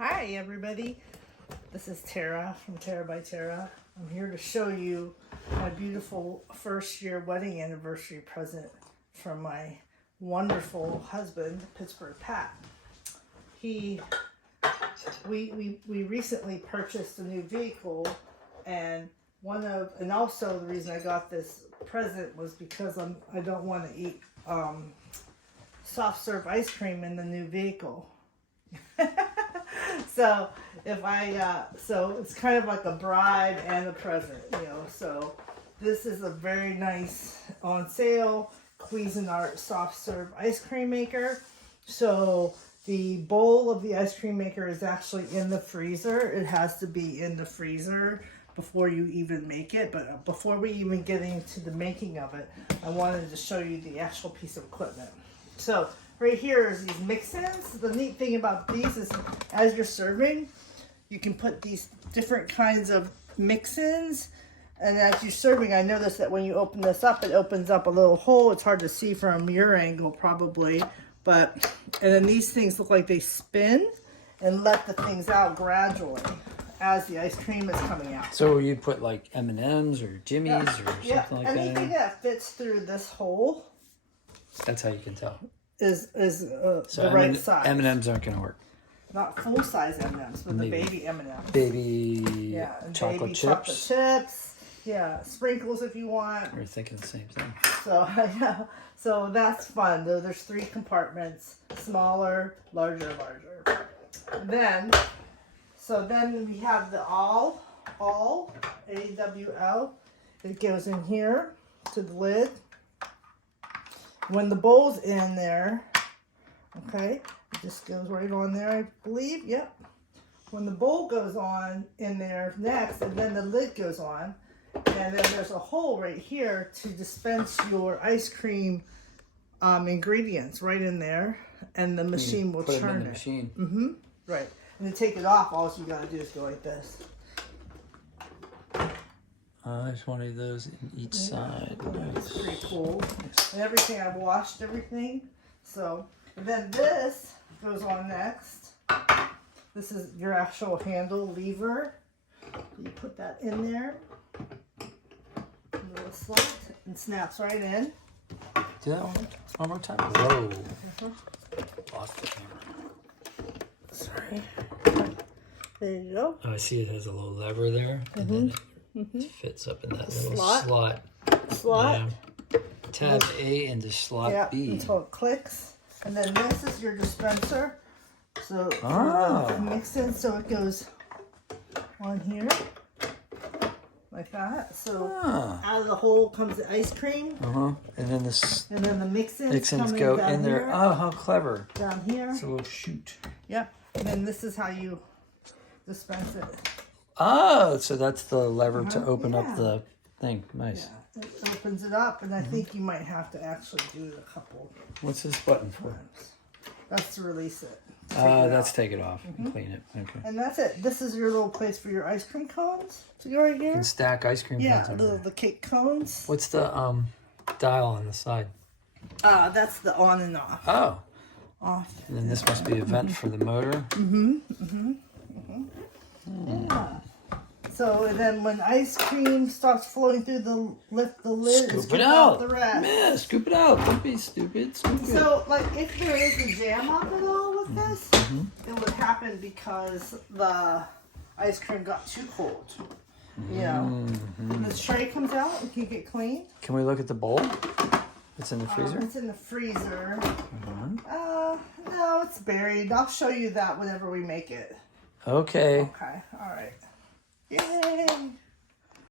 Hi everybody, this is Tara from Tara by Tara. I'm here to show you my beautiful first year wedding anniversary present from my wonderful husband, Pittsburgh Pat. We recently purchased a new vehicle, and also the reason I got this present was because I don't want to eat soft serve ice cream in the new vehicle. So so it's kind of like a bride and a present, you know. So this is a very nice on sale Cuisinart soft serve ice cream maker. So the bowl of the ice cream maker is actually in the freezer. It has to be in the freezer before you even make it. But before we even get into the making of it, I wanted to show you the actual piece of equipment. So right here is these mix-ins. The neat thing about these is as you're serving, you can put these different kinds of mix-ins. And as you're serving, I noticed that when you open this up, it opens up a little hole. It's hard to see from your angle probably. And then these things look like they spin and let the things out gradually as the ice cream is coming out. So you put like M&Ms or Jimmy's or something like that? Anything that fits through this hole. That's how you can tell. Is the right size. M&Ms aren't going to work. Not full size M&Ms, but Maybe. the baby M&Ms. Baby chocolate baby chips. Chocolate chips. Yeah, sprinkles if you want. We're thinking the same thing. So yeah, so that's fun. There's 3 compartments: smaller, larger, larger. Then we have the all AWL. It goes in here to the lid. When the bowl's in there, okay, it just goes right on there, I believe. Yep. When the bowl goes on in there next, and then the lid goes on, and then there's a hole right here to dispense your ice cream ingredients right in there, and the machine will churn it. Put it in the machine. Mm-hmm. Right. And to take it off, all you gotta do is go like this. There's one of those in each side. That's pretty cool. And everything, I've washed everything. So, and then this goes on next. This is your actual handle lever. You put that in there. A little slot and snaps right in. Do that one more time. Whoa. Lost the camera. Sorry. There you go. Oh, I see it has a little lever there. And then it fits up in that little slot. Yeah. Tab A into slot B. Until it clicks. And then this is your dispenser. So mix in, so it goes on here like that. So out of the hole comes the ice cream. And then this. And then the mix-ins go in there. Here, oh, how clever! Down here. It's a little chute. Yep. And then this is how you dispense it. Oh, so that's the lever to open up the thing. Nice. Yeah. It opens it up, and I think you might have to actually do it a couple What's this button for? times. That's to release it. That's take it off and clean it. Okay. And that's it. This is your little place for your ice cream cones to go right here. You can stack ice cream cones over there. The cake cones. What's the dial on the side? That's the on and off. Oh. Off. And then this must be a vent for the motor. Yeah. So and then when ice cream starts flowing through lift the lid, Scoop it out. The rest. Yeah, scoop it out. Don't be stupid. Scoop it. So like if there is a jam of it all with this, it would happen because the ice cream got too cold. You know. When the tray comes out, it can get clean. Can we look at the bowl? It's in the freezer? It's in the freezer. No, it's buried. I'll show you that whenever we make it. Okay. Okay, all right. Yay!